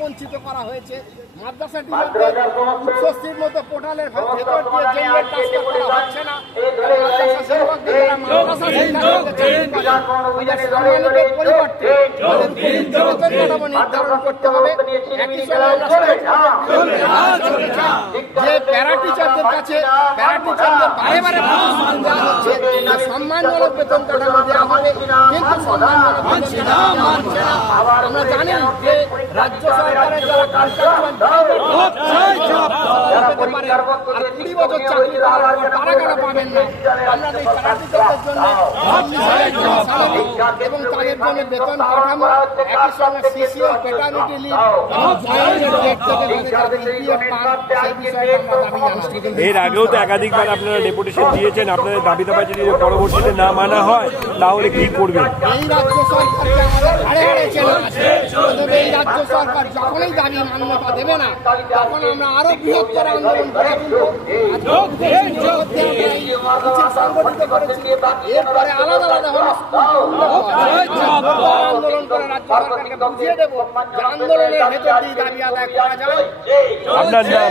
বঞ্চিত করা হয়েছে মাদ্রাসাটির মধ্যে উচ্চশ্রীর মতো পোর্টালের ভেতর দিয়ে জেনারেল ট্রান্সফার করা হচ্ছে না মাদ্রাসা মাদ্রাসা পরিবর্তে নির্ধারণ করতে হবে একই যে প্যারা টিচারদের কাছে প্যারা টিচারদের বারে বারে প্রতিশ্রুতি দেওয়া হচ্ছে যে সম্মানজনক বেতন কাঠামো দেওয়া হবে কিন্তু সম্মানজনক। আমরা জানি যে রাজ্য সরকারের যারা কন্ট্রাক্টর আর কুড়ি বছর চাকরি করার পর তারা কেন পাবেন না? আমরা এই প্যারা জন্য স্যালারি এবং তাদের জন্য বেতন কাঠামো একই সঙ্গে সিসিএল পেটার্নিটি লিভ এবং জয়েন্টের ডেট থেকে তাদের যাতে পিএফ পান সেই বিষয়ে আমরা দাবি জানাচ্ছি। এর আগেও তো একাধিকবার আপনারা ডেপুটেশন দিয়েছেন আপনাদের দাবি দাবা যদি পরবর্তীতে না মানা হয়। তাহলে কি করবেন? এই রাজ্য সরকারকে আমাদের সরকার যখনই দাবি মান্যতা দেবে না তখন আমরা আরও বৃহত্তর আন্দোলন সংগঠিত করেছি। এরপরে আলাদা আলাদা আন্দোলন করে রাজ্য সরকারকে বুঝিয়ে দেবো আন্দোলনের ভেতর দিয়ে দাবি আদায় করা আপনার নাম?